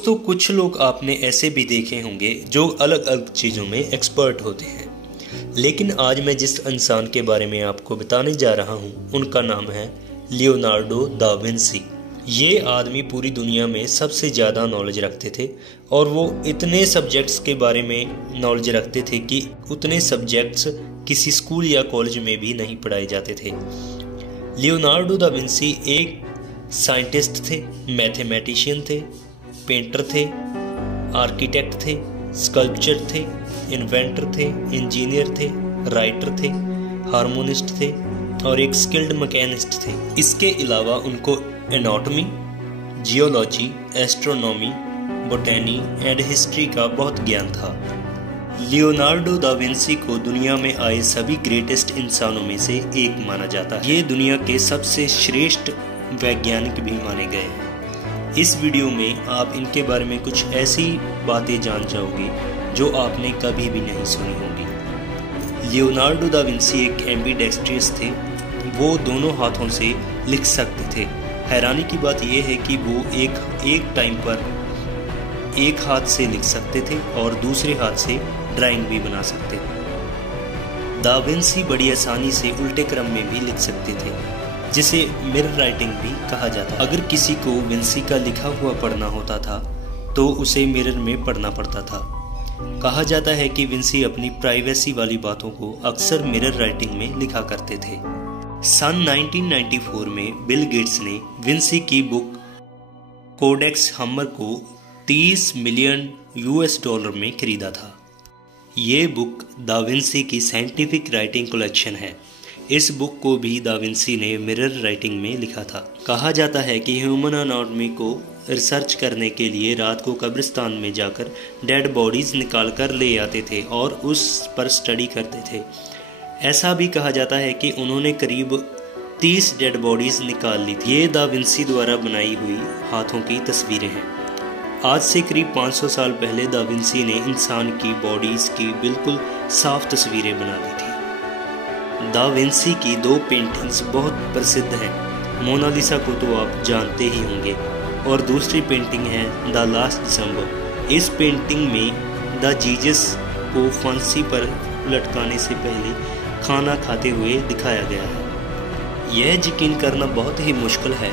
दोस्तों कुछ लोग आपने ऐसे भी देखे होंगे जो अलग अलग चीज़ों में एक्सपर्ट होते हैं, लेकिन आज मैं जिस इंसान के बारे में आपको बताने जा रहा हूँ उनका नाम है लियोनार्डो दा विंसी। ये आदमी पूरी दुनिया में सबसे ज़्यादा नॉलेज रखते थे और वो इतने सब्जेक्ट्स के बारे में नॉलेज रखते थे कि उतने सब्जेक्ट्स किसी स्कूल या कॉलेज में भी नहीं पढ़ाए जाते थे। लियोनार्डो दा विंसी एक साइंटिस्ट थे, मैथमेटिशियन थे, पेंटर थे, आर्किटेक्ट थे, स्कल्पचर थे, इन्वेंटर थे, इंजीनियर थे, राइटर थे, हार्मोनिस्ट थे और एक स्किल्ड मैकेनिस्ट थे। इसके अलावा उनको anatomy, geology, astronomy, botany and history का बहुत ज्ञान था। लियोनार्डो दा विंसी को दुनिया में आए सभी ग्रेटेस्ट इंसानों में से एक माना जाता है। ये दुनिया के सबसे श्रेष्ठ वैज्ञानिक भी माने गए हैं। इस वीडियो में आप इनके बारे में कुछ ऐसी बातें जान जाओगे जो आपने कभी भी नहीं सुनी होंगी। लियोनार्डो दा विंसी एक एम्बीडेक्स्ट्रियस थे। वो दोनों हाथों से लिख सकते थे। हैरानी की बात यह है कि वो एक टाइम पर एक हाथ से लिख सकते थे और दूसरे हाथ से ड्राइंग भी बना सकते थे। दा विंसी बड़ी आसानी से उल्टे क्रम में भी लिख सकते थे, जिसे मिरर राइटिंग भी कहा जाता है। अगर किसी को विंसी का लिखा हुआ पढ़ना होता था तो उसे मिरर में पढ़ना पड़ता था। कहा जाता है कि विंसी अपनी प्राइवेसी वाली बातों को अक्सर मिरर राइटिंग में लिखा करते थे। सन 1994 में बिल गेट्स ने विंसी की बुक कोडेक्स हमर को 30 मिलियन $US में खरीदा था। ये बुक दा विंसी की साइंटिफिक राइटिंग कलेक्शन है। इस बुक को भी दा विंसी ने मिरर राइटिंग में लिखा था। कहा जाता है कि ह्यूमन एनाटॉमी को रिसर्च करने के लिए रात को कब्रिस्तान में जाकर डेड बॉडीज निकाल कर ले आते थे और उस पर स्टडी करते थे। ऐसा भी कहा जाता है कि उन्होंने करीब 30 डेड बॉडीज निकाल ली थी। ये दा विंसी द्वारा बनाई हुई हाथों की तस्वीरें हैं। आज से करीब 500 साल पहले दा विंसी ने इंसान की बॉडीज की बिल्कुल साफ तस्वीरें बना दी थी। दा विंसी की 2 पेंटिंग्स बहुत प्रसिद्ध हैं। मोनालिसा को तो आप जानते ही होंगे और दूसरी पेंटिंग है द लास्ट दिसंबर। इस पेंटिंग में द जीसस को फांसी पर लटकाने से पहले खाना खाते हुए दिखाया गया है। यह यकीन करना बहुत ही मुश्किल है।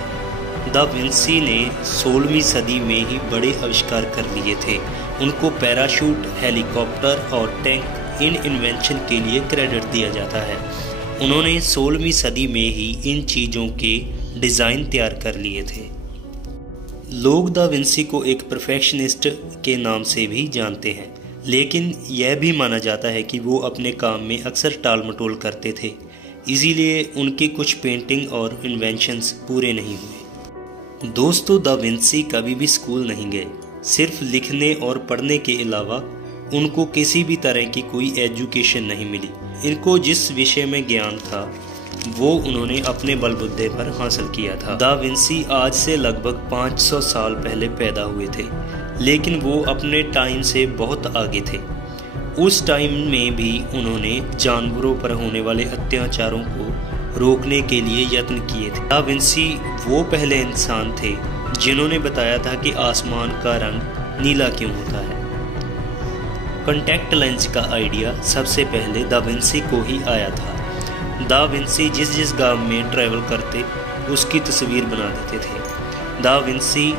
दा विंसी ने 16वीं सदी में ही बड़े आविष्कार कर लिए थे। उनको पैराशूट, हेलीकॉप्टर और टैंक इन इन्वेंशन के लिए क्रेडिट दिया जाता है। उन्होंने 16वीं सदी में ही इन चीज़ों के डिज़ाइन तैयार कर लिए थे। लोग दा विंसी को एक परफेक्शनिस्ट के नाम से भी जानते हैं, लेकिन यह भी माना जाता है कि वो अपने काम में अक्सर टाल मटोल करते थे, इसीलिए उनके कुछ पेंटिंग और इन्वेंशंस पूरे नहीं हुए। दोस्तों दा विंसी कभी भी स्कूल नहीं गए। सिर्फ लिखने और पढ़ने के अलावा उनको किसी भी तरह की कोई एजुकेशन नहीं मिली। इनको जिस विषय में ज्ञान था वो उन्होंने अपने बलबुते पर हासिल किया था। दा विंसी आज से लगभग 500 साल पहले पैदा हुए थे, लेकिन वो अपने टाइम से बहुत आगे थे। उस टाइम में भी उन्होंने जानवरों पर होने वाले अत्याचारों को रोकने के लिए यत्न किए थे। दा विंसी वो पहले इंसान थे जिन्होंने बताया था कि आसमान का रंग नीला क्यों होता है। कॉन्टैक्ट लेंस का आइडिया सबसे पहले दा विंसी को ही आया था। दा विंसी जिस गांव में ट्रैवल करते उसकी तस्वीर बना देते थे। दा विंसी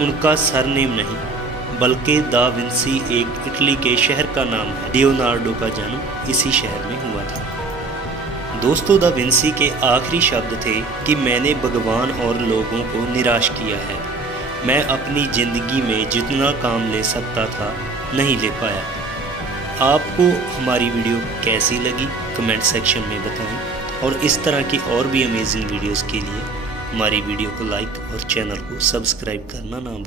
उनका सरनेम नहीं बल्कि दा विंसी एक इटली के शहर का नाम है। लियोनार्डो का जन्म इसी शहर में हुआ था। दोस्तों दा विंसी के आखिरी शब्द थे कि मैंने भगवान और लोगों को निराश किया है। मैं अपनी ज़िंदगी में जितना काम ले सकता था नहीं ले पाया। आपको हमारी वीडियो कैसी लगी कमेंट सेक्शन में बताएं और इस तरह की और भी अमेजिंग वीडियोस के लिए हमारी वीडियो को लाइक और चैनल को सब्सक्राइब करना ना भूलें।